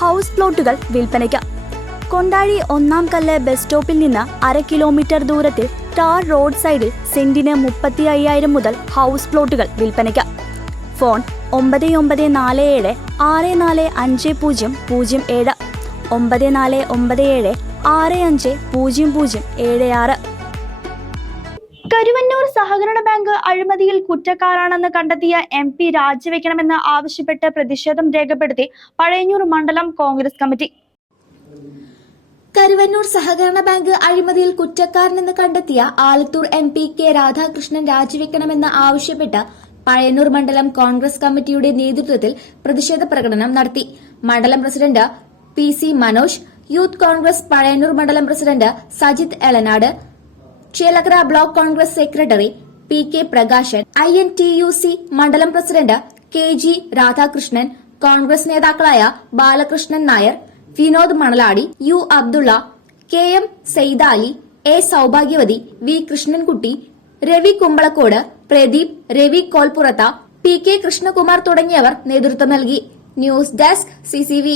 House പ്ലോട്ടുകൾ വിൽപ്പനയ്ക്ക്. കൊണ്ടാഴി ഒന്നാം കല്ല് ബസ് സ്റ്റോപ്പിൽ നിന്ന് 1/2 കിലോമീറ്റർ ദൂരത്തിൽ ടാർ റോഡ് സൈഡിൽ സെന്റിന് 35,000 മുതൽ ഹൗസ് പ്ലോട്ടുകൾ വിൽപ്പനയ്ക്ക്. ഫോൺ 9947 645007 9497 650076. കരുവന്നൂർ സഹകരണ ബാങ്ക് അഴിമതിയിൽ കുറ്റക്കാരാണെന്ന് കണ്ടെത്തിയ MP രാജിവെക്കണമെന്ന് ആവശ്യപ്പെട്ട് പ്രതിഷേധം രേഖപ്പെടുത്തി പഴയന്നൂർ മണ്ഡലം കോൺഗ്രസ് കമ്മിറ്റി. കരുവന്നൂർ സഹകരണ ബാങ്ക് അഴിമതിയിൽ കുറ്റക്കാരനെന്ന് കണ്ടെത്തിയ ആലത്തൂർ MP കെ രാധാകൃഷ്ണൻ രാജിവെക്കണമെന്ന് ആവശ്യപ്പെട്ട് പഴയന്നൂർ മണ്ഡലം കോൺഗ്രസ് കമ്മിറ്റിയുടെ നേതൃത്വത്തിൽ പ്രതിഷേധ പ്രകടനം നടത്തി. മണ്ഡലം president PC Manoj, youth congress Pazhayannur മണ്ഡലം president Sajith Elanad, Chelakkara block congress secretary PK Prakashan, INTUC മണ്ഡലം പ്രസിഡന്റ് KG രാധാകൃഷ്ണൻ, കോൺഗ്രസ് നേതാക്കളായ Balakrishnan Nair, Vinod Manaladi, U Abdulla, KM Saidali, A Saubhagyavathi, V Krishnankutty, Ravi Kumbalakode, Pradeep, Ravi കോൽപ്പുറത്ത, PK Krishnakumar തുടങ്ങിയവർ നേതൃത്വം നൽകി. News desk CCV.